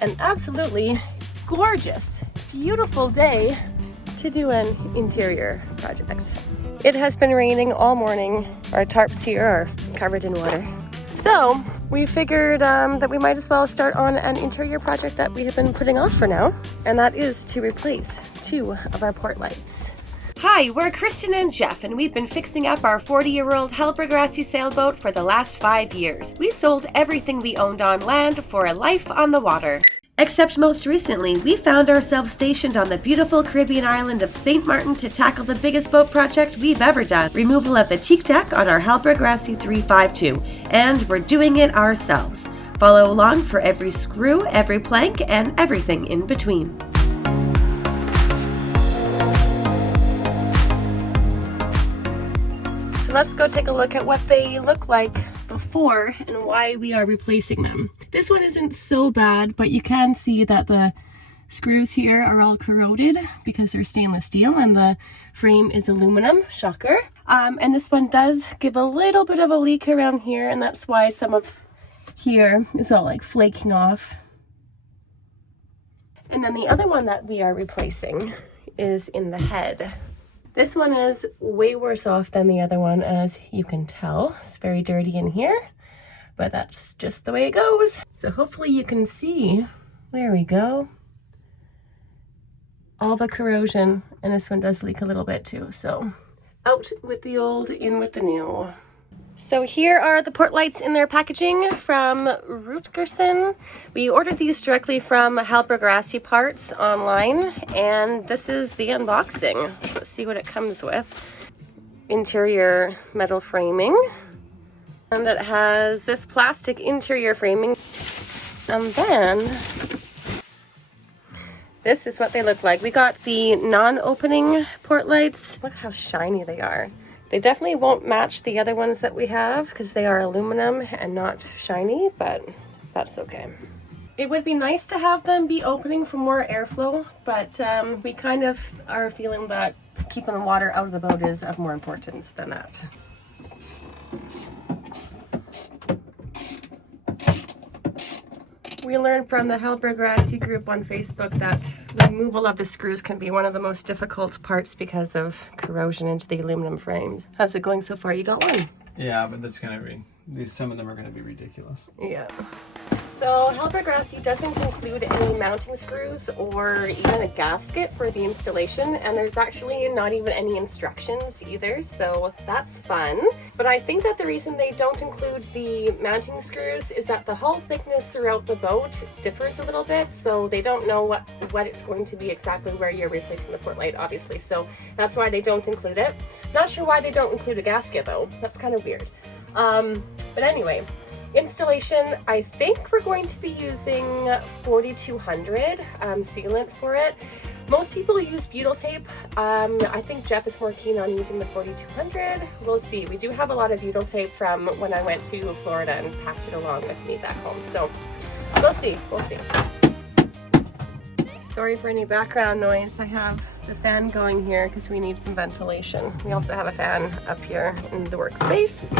an absolutely gorgeous, beautiful day to do an interior project. It has been raining all morning. Our tarps here are covered in water. So we figured that we might as well start on an interior project that we have been putting off for now, and that is to replace 2 of our port lights. Hi, we're Kristen and Jeff, and we've been fixing up our 40-year-old Hallberg Rassy sailboat for the last 5 years. We sold everything we owned on land for a life on the water. Except most recently, we found ourselves stationed on the beautiful Caribbean island of St. Martin to tackle the biggest boat project we've ever done, removal of the teak deck on our Hallberg Rassy 352, and we're doing it ourselves. Follow along for every screw, every plank, and everything in between. So let's go take a look at what they look like before and why we are replacing them. This one isn't so bad, but you can see that the screws here are all corroded because they're stainless steel and the frame is aluminum, shocker. And this one does give a little bit of a leak around here, and that's why some of here is all like flaking off. And then the other one that we are replacing is in the head. This one is way worse off than the other one, as you can tell. It's very dirty in here, but that's just the way it goes. So hopefully you can see, there we go, all the corrosion, and this one does leak a little bit too. So out with the old, in with the new. So here are the port lights in their packaging from Rutgerson. We ordered these directly from Hallberg Rassy parts online, and this is the unboxing. So let's see what it comes with. Interior metal framing, and it has this plastic interior framing, and then this is what they look like. We got the non-opening port lights. Look how shiny they are. They definitely won't match the other ones that we have because they are aluminum and not shiny, but that's okay. It would be nice to have them be opening for more airflow, but we kind of are feeling that keeping the water out of the boat is of more importance than that. We learned from the Hallberg Rassy group on Facebook that removal of the screws can be one of the most difficult parts because of corrosion into the aluminum frames. How's it going so far? You got one? Yeah, but that's gonna be, some of them are gonna be ridiculous. Yeah. So Hallberg Rassy doesn't include any mounting screws or even a gasket for the installation, and there's actually not even any instructions either, so that's fun. But I think that the reason they don't include the mounting screws is that the hull thickness throughout the boat differs a little bit, so they don't know what it's going to be exactly where you're replacing the port light, obviously, so that's why they don't include it. Not sure why they don't include a gasket though, that's kind of weird. But anyway, installation, I think we're going to be using 4200 sealant for it. Most people use butyl tape. I think Jeff is more keen on using the 4200. We'll see. We do have a lot of butyl tape from when I went to Florida and packed it along with me back home. So we'll see. We'll see. Sorry for any background noise. I have the fan going here because we need some ventilation. We also have a fan up here in the workspace.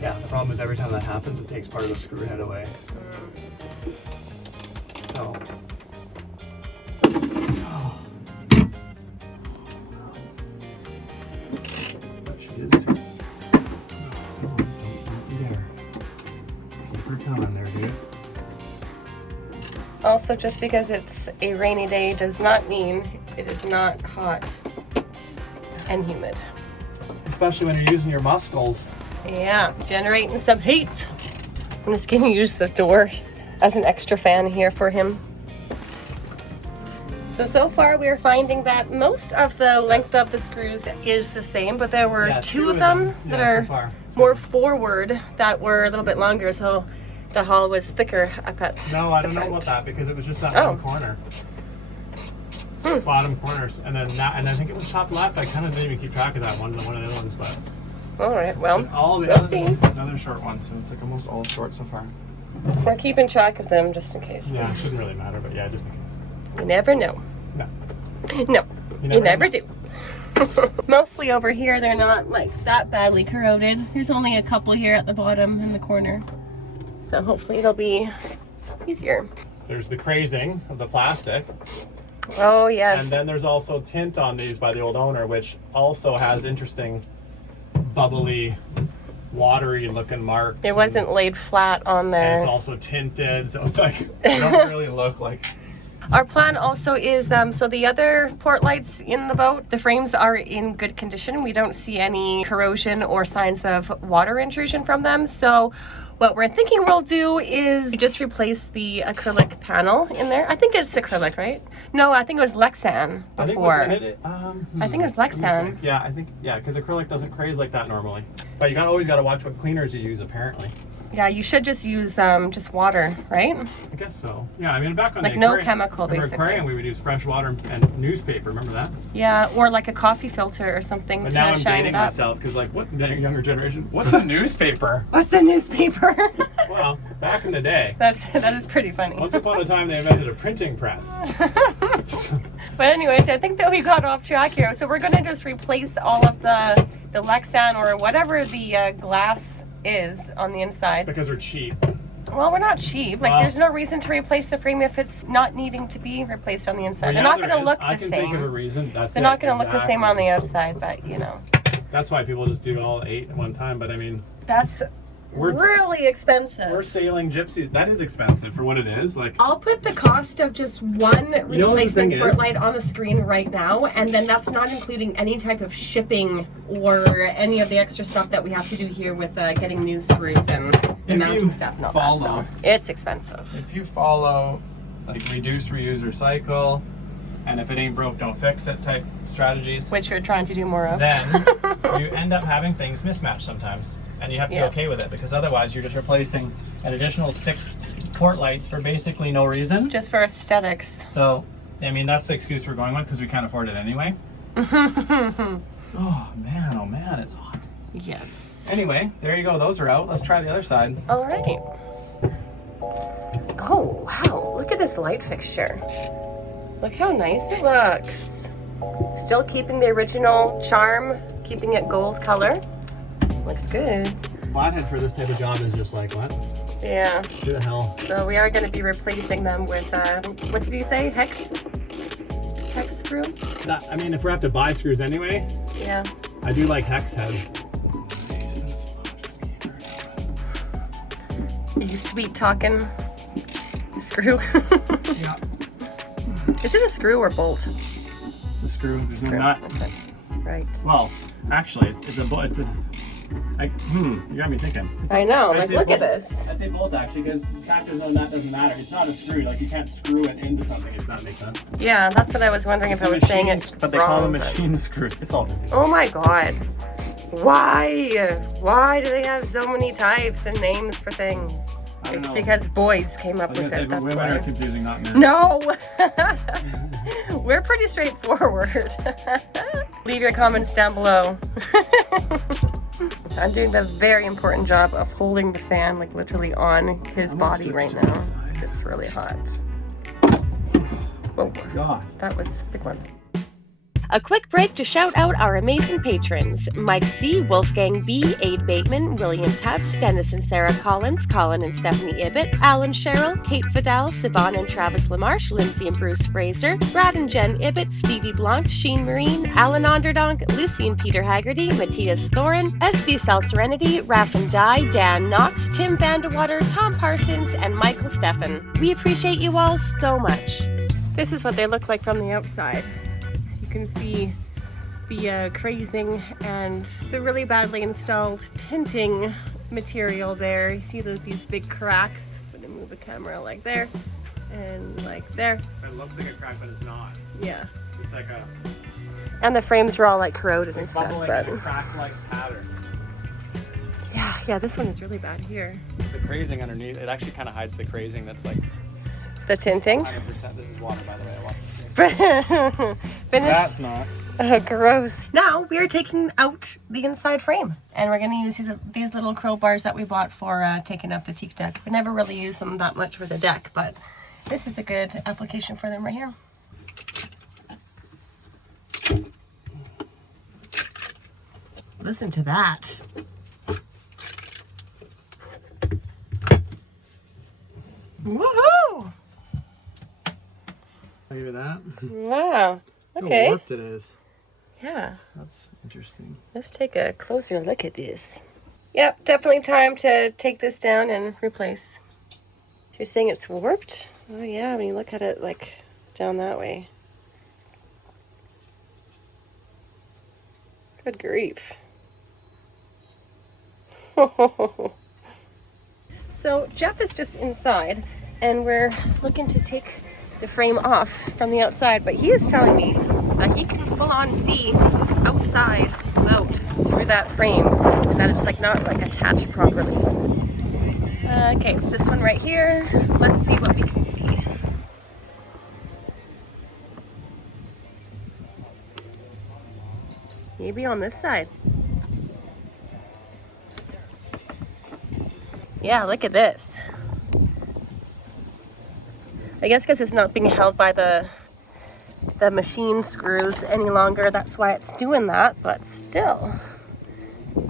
Yeah, the problem is every time that happens, it takes part of the screw head away. So. She is too. Don't dare. Keep her coming there, dude. Also, just because it's a rainy day does not mean it is not hot and humid. Especially when you're using your muscles. Yeah, generating some heat. I'm just going to use the door as an extra fan here for him. So far we're finding that most of the length of the screws is the same, but there were two of them that are more forward that were a little bit longer, so the hull was thicker up at No, I don't know about that because it was just that one corner. Bottom corners, and then that, and I think it was top left. I kind of didn't even keep track of that one of the other ones, but all right, well, we'll see. Another short one, so it's like almost all short so far. We're keeping track of them just in case. Yeah, it shouldn't really matter, but yeah, just in case. You never know. No. No, you never do. Mostly over here, they're not like that badly corroded. There's only a couple here at the bottom in the corner. So hopefully it'll be easier. There's the crazing of the plastic. Oh yes. And then there's also tint on these by the old owner, which also has interesting bubbly, watery looking marks. It wasn't laid flat on there. And it's also tinted, so it's like, it don't really look like. Our plan also is, so the other port lights in the boat, the frames are in good condition. We don't see any corrosion or signs of water intrusion from them. So what we're thinking we'll do is just replace the acrylic panel in there. I think it's acrylic, right? No, I think it was Lexan before. I think what's in it, I think it was Lexan. Yeah, because acrylic doesn't craze like that normally. But you always got to watch what cleaners you use, apparently. Yeah, you should just use just water, right? I guess so. Yeah, I mean, back on like the no aquarium, chemical, basically. aquarium, we would use fresh water and newspaper. Remember that? Yeah, or like a coffee filter or something but to now I'm shine dating it up. myself because, like, what the younger generation? What's a newspaper? What's a newspaper? Well, back in the day. That is pretty funny. Once upon a time, they invented a printing press. But anyways, I think that we got off track here. So we're gonna just replace all of the Lexan or whatever the glass is on the inside. Because we're cheap. Well, we're not cheap. Like, there's no reason to replace the frame if it's not needing to be replaced on the inside. Well, They're not going to look the same. I can think of a reason. They're not going to look the same on the outside, but you know. That's why people just do all 8 at one time. But I mean, that's really expensive. We're sailing gypsies. That is expensive for what it is. Like, I'll put the cost of just one replacement port light on the screen right now, and then that's not including any type of shipping or any of the extra stuff that we have to do here with getting new screws and mounting stuff and all that. So it's expensive. If you follow like reduce, reuse, recycle, and if it ain't broke, don't fix it type strategies, which we're trying to do more of, then you end up having things mismatched sometimes. And you have to be okay with it, because otherwise you're just replacing an additional 6 port lights for basically no reason. Just for aesthetics. So, I mean, that's the excuse we're going with, because we can't afford it anyway. Oh man, it's hot. Yes. Anyway, there you go. Those are out. Let's try the other side. All right. Oh, wow. Look at this light fixture. Look how nice it looks. Still keeping the original charm, keeping it gold color. Looks good. Flathead for this type of job is just like, what? Yeah. Who the hell? So we are going to be replacing them with, what did you say? Hex screw? I mean, if we have to buy screws anyway. Yeah. I do like hex head. Are you sweet talking the screw? Yeah. Is it a screw or bolt? It's a screw. There's no nut. Okay. Right. Well, actually, it's a bolt. You got me thinking. I know. Like, look at this. I say bolt actually, because the fact there's no nut doesn't matter. It's not a screw. Like, you can't screw it into something. If that makes sense. Yeah, that's what I was wondering if I was saying it but they wrong, call them machine screws. It's all good. Oh my god. Why do they have so many types and names for things? It's because boys came up with it. That's women why. are confusing, not men. No! We're pretty straightforward. Leave your comments down below. I'm doing the very important job of holding the fan, like literally on his body right now. It's really hot. Oh God. That was a big one. A quick break to shout out our amazing patrons: Mike C., Wolfgang B., Aid Bateman, William Tubbs, Dennis and Sarah Collins, Colin and Stephanie Ibbett, Alan Sherrill, Kate Fidel, Siobhan and Travis LaMarche, Lindsay and Bruce Fraser, Brad and Jen Ibbett, Stevie Blanc, Sheen Marine, Alan Onderdonk, Lucy and Peter Haggerty, Matthias Thorin, SV Cell Serenity, Raf and Di, Dan Knox, Tim Vandewater, Tom Parsons, and Michael Steffen. We appreciate you all so much. This is what they look like from the outside. You can see the crazing and the really badly installed tinting material there. You see these big cracks. I'm gonna move the camera like there and like there. It looks like a crack, but it's not. Yeah. It's like a... And the frames were all like corroded and stuff. But a crack-like pattern. yeah, this one is really bad here. The crazing underneath, it actually kind of hides the crazing that's like... The tinting? 100%. This is water, by the way. I watched it. Finished. That's not. Gross. Now we are taking out the inside frame, and we're going to use these little crowbars that we bought for taking up the teak deck. We never really use them that much for the deck, but this is a good application for them right here. Listen to that. Woohoo! Maybe that. Wow. Okay. How warped it is. Yeah. That's interesting. Let's take a closer look at this. Yep, definitely time to take this down and replace. You're saying it's warped? Oh yeah, when you look at it like down that way. Good grief. So Jeff is just inside and we're looking to take the frame off from the outside, but he is telling me that he can full on see outside the boat through that frame, that it's like not like attached properly. Okay, it's this one right here. Let's see what we can see. Maybe on this side. Yeah, look at this. I guess because it's not being held by the machine screws any longer, that's why it's doing that, but still.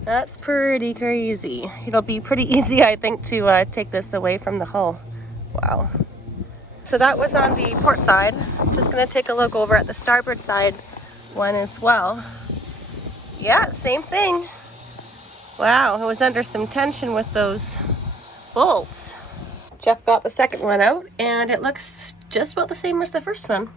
That's pretty crazy. It'll be pretty easy, I think, to take this away from the hull. Wow. So that was on the port side. Just gonna take a look over at the starboard side one as well. Yeah, same thing. Wow, it was under some tension with those bolts. Jeff got the second one out and it looks just about the same as the first one.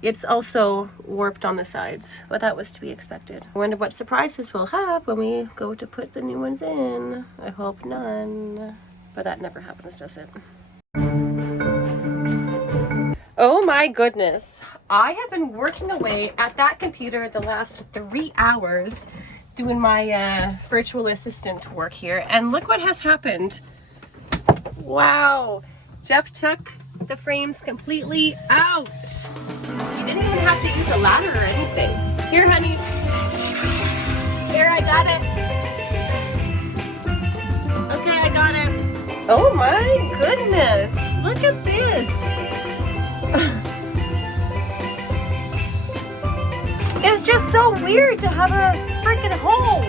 It's also warped on the sides, but that was to be expected. I wonder what surprises we'll have when we go to put the new ones in. I hope none, but that never happens, does it? Oh my goodness. I have been working away at that computer the last 3 hours doing my virtual assistant work here, and look what has happened. Wow. Jeff took the frames completely out. You didn't even have to use a ladder or anything. Here, honey. Here, I got it. Okay, I got it. Oh my goodness. Look at this. It's just so weird to have a freaking hole.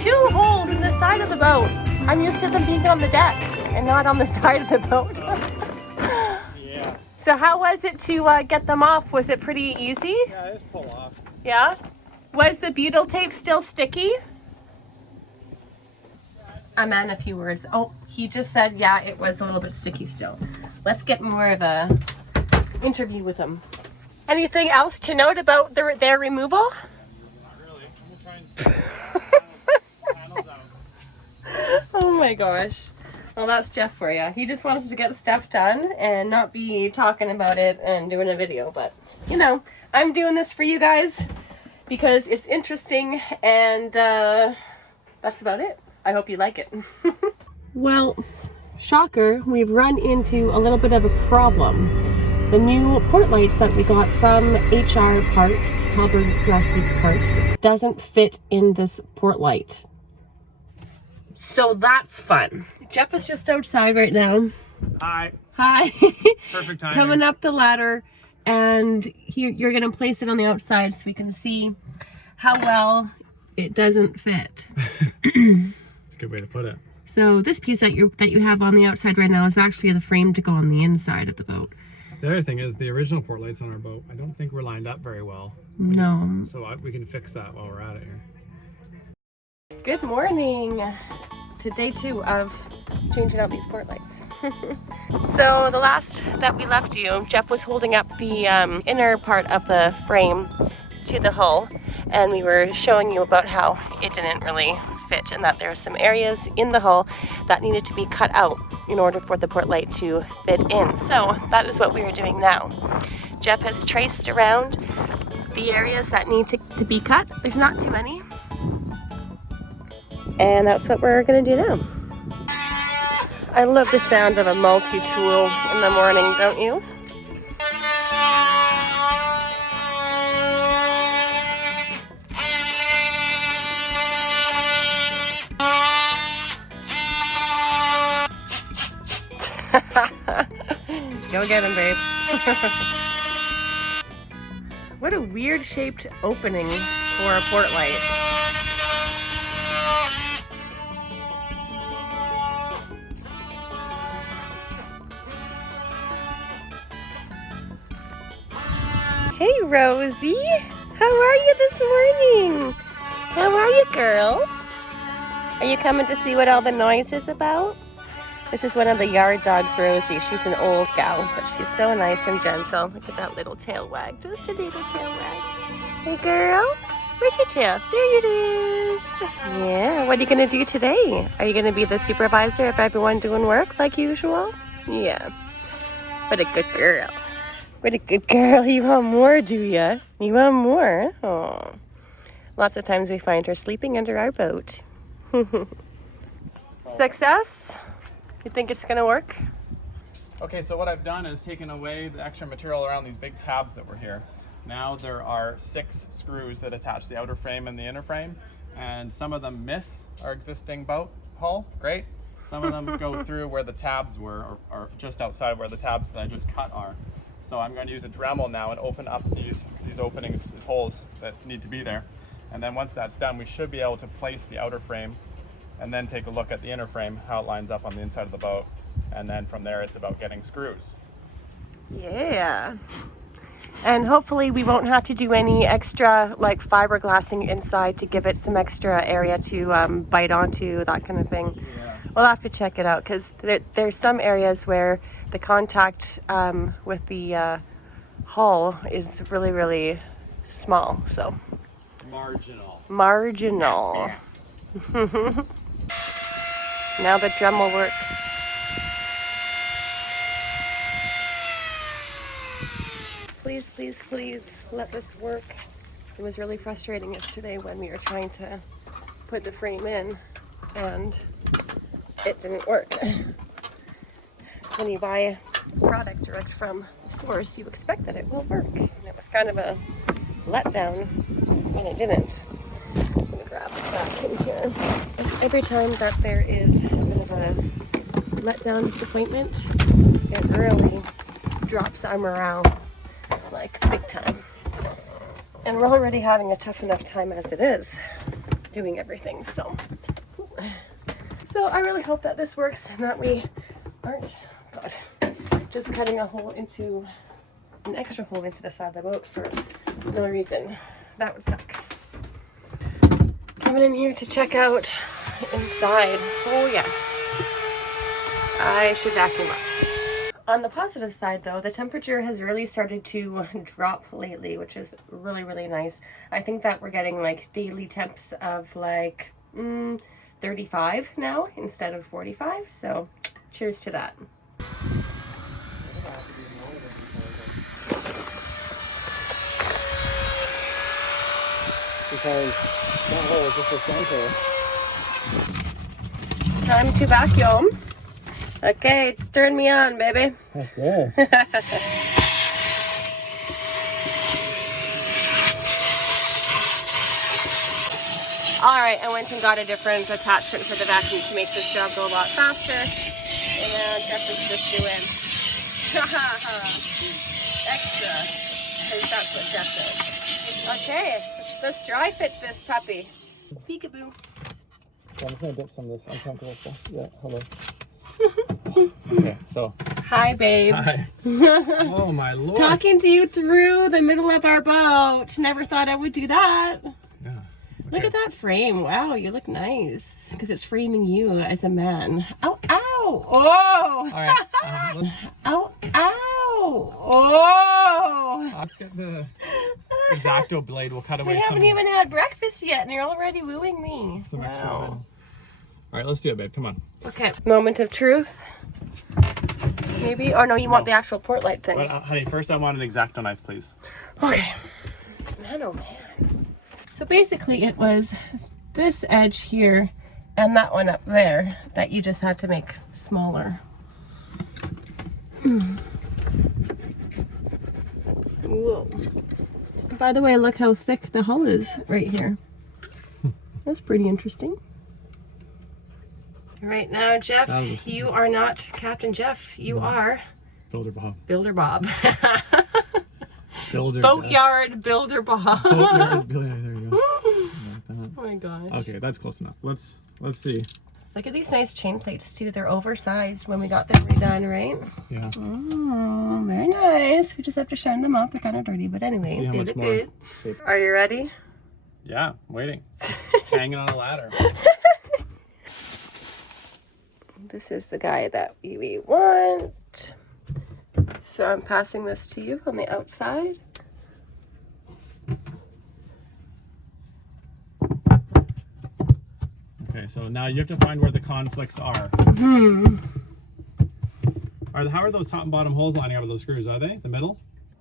2 holes in the side of the boat. I'm used to them being on the deck and not on the side of the boat. Yeah. So how was it to get them off? Was it pretty easy? Yeah, it's pull off. Yeah? Was the butyl tape still sticky? A man, a few words. Oh, he just said, yeah, it was a little bit sticky still. Let's get more of a interview with him. Anything else to note about their removal? Not really. We'll try and panels out. Oh my gosh. Well, that's Jeff for you. He just wants to get stuff done and not be talking about it and doing a video. But, you know, I'm doing this for you guys because it's interesting, and that's about it. I hope you like it. Well, shocker, we've run into a little bit of a problem. The new port lights that we got from HR Parts, Hallberg Rassy Parts, doesn't fit in this port light. So that's fun. Jeff is just outside right now. Hi. Hi. Perfect timing. Coming up the ladder, and you're gonna place it on the outside so we can see how well it doesn't fit. That's a good way to put it. So this piece that you have on the outside right now is actually the frame to go on the inside of the boat. The other thing is the original port lights on our boat, I don't think were lined up very well. No. So we can fix that while we're at it here. Good morning to day 2 of changing out these port lights. So the last that we left you, Jeff was holding up the inner part of the frame to the hull, and we were showing you about how it didn't really fit and that there are some areas in the hull that needed to be cut out in order for the port light to fit in. So that is what we are doing now. Jeff has traced around the areas that need to be cut. There's not too many. And that's what we're gonna do now. I love the sound of a multi-tool in the morning, don't you? Go get him, babe. What a weird shaped opening for a port light. Hey, Rosie. How are you this morning? How are you, girl? Are you coming to see what all the noise is about? This is one of the yard dogs, Rosie. She's an old gal, but she's so nice and gentle. Look at that little tail wag. Just a little tail wag. Hey, girl. Where's your tail? There it is. Yeah, what are you going to do today? Are you going to be the supervisor of everyone doing work like usual? Yeah. What a good girl. What a good girl. You want more, do ya? You want more? Oh. Lots of times we find her sleeping under our boat. Success? You think it's gonna work? Okay, so what I've done is taken away the extra material around these big tabs that were here. Now there are 6 screws that attach the outer frame and the inner frame, and some of them miss our existing boat hull. Great. Some of them go through where the tabs were, or just outside where the tabs that I just cut are. So I'm going to use a Dremel now and open up these openings, these holes that need to be there. And then once that's done, we should be able to place the outer frame and then take a look at the inner frame, how it lines up on the inside of the boat. And then from there, it's about getting screws. Yeah. And hopefully we won't have to do any extra like fiberglassing inside to give it some extra area to bite onto, that kind of thing. Yeah. We'll have to check it out because there's some areas where the contact with the hull is really, really small. So marginal. Now the drum will work. Please, please, please let this work. It was really frustrating yesterday when we were trying to put the frame in and it didn't work. When you buy a product direct from the source, you expect that it will work. And it was kind of a letdown when it didn't. I'm gonna grab it back in here. Every time that there is a bit of a letdown disappointment, it really drops our morale like big time. And we're already having a tough enough time as it is doing everything, so I really hope that this works and that we aren't just cutting a hole into an extra hole into the side of the boat for no reason. That would suck. Coming in here to check out inside. Oh yes, I should vacuum up. On the positive side though, the temperature has really started to drop lately, which is really, really nice. I think that we're getting like daily temps of like 35 now instead of 45. So cheers to that. Because that hole is just the center. Time to vacuum. Okay, turn me on, baby. Okay. All right, I went and got a different attachment for the vacuum to make this job go a lot faster. And Jeff is just doing extra, because that's what Jeff does. Okay, let's dry fit this puppy. Peekaboo. So I'm just gonna dip some of this uncomfortable stuff. Yeah, hello. Okay, so. Hi, babe. Hi. Oh my lord. Talking to you through the middle of our boat. Never thought I would do that. Yeah. Okay. Look at that frame. Wow, you look nice. Because it's framing you as a man. Ow, ow. Oh. All right. Ow, ow. Oh. Let's get the X-Acto blade. We'll cut away We haven't even had breakfast yet and you're already wooing me. some extra Wow. oil. All right, let's do it, babe. Come on. Okay. Moment of truth. Maybe. Or no, you want the actual port light thing. But, honey, first I want an X-Acto knife, please. Okay. Man, oh man. So basically it was this edge here and that one up there that you just had to make smaller. Whoa. By the way, look how thick the hull is right here. That's pretty interesting. All right, now Jeff, you are not Captain Jeff. You are Builder Bob. Builder Bob. Builder. Boatyard Builder Bob. Boatyard Builder. There you go. Like that. Oh my gosh. Okay, that's close enough. Let's see. Look at these nice chain plates too. They're oversized when we got them redone, right? Yeah. Oh, very nice. We just have to shine them off. They're kind of dirty, but anyway, See how they much look more good. Are you ready? Yeah, waiting. Hanging on a ladder. This is the guy that we want. So I'm passing this to you on the outside. Okay, so now you have to find where the conflicts are. How are those top and bottom holes lining up with those screws? Are they the middle?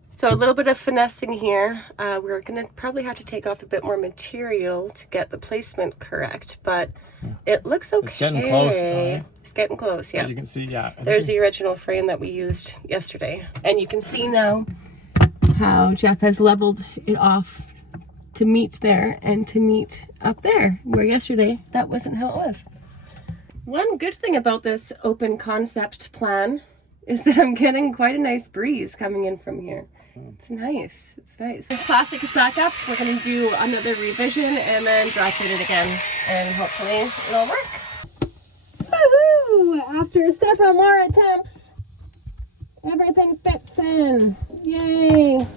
So a little bit of finessing here. We're gonna probably have to take off a bit more material to get the placement correct, but it looks okay. It's getting close, though, eh? It's getting close, yeah. You can see, yeah. There's the original frame that we used yesterday. And you can see now how Jeff has leveled it off to meet there and to meet up there, where yesterday that wasn't how it was. One good thing about this open concept plan is that I'm getting quite a nice breeze coming in from here. It's nice, it's nice. This plastic is back up. We're gonna do another revision and then dry fit it again, and hopefully it'll work. Woohoo! After several more attempts, everything fits in. Yay!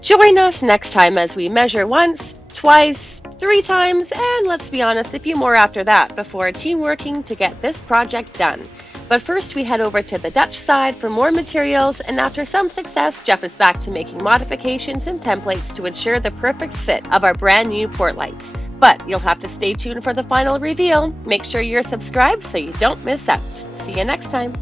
Join us next time as we measure once, twice, 3 times, and let's be honest, a few more after that before team working to get this project done. But first we head over to the Dutch side for more materials, and after some success, Jeff is back to making modifications and templates to ensure the perfect fit of our brand new port lights. But you'll have to stay tuned for the final reveal. Make sure you're subscribed so you don't miss out. See you next time.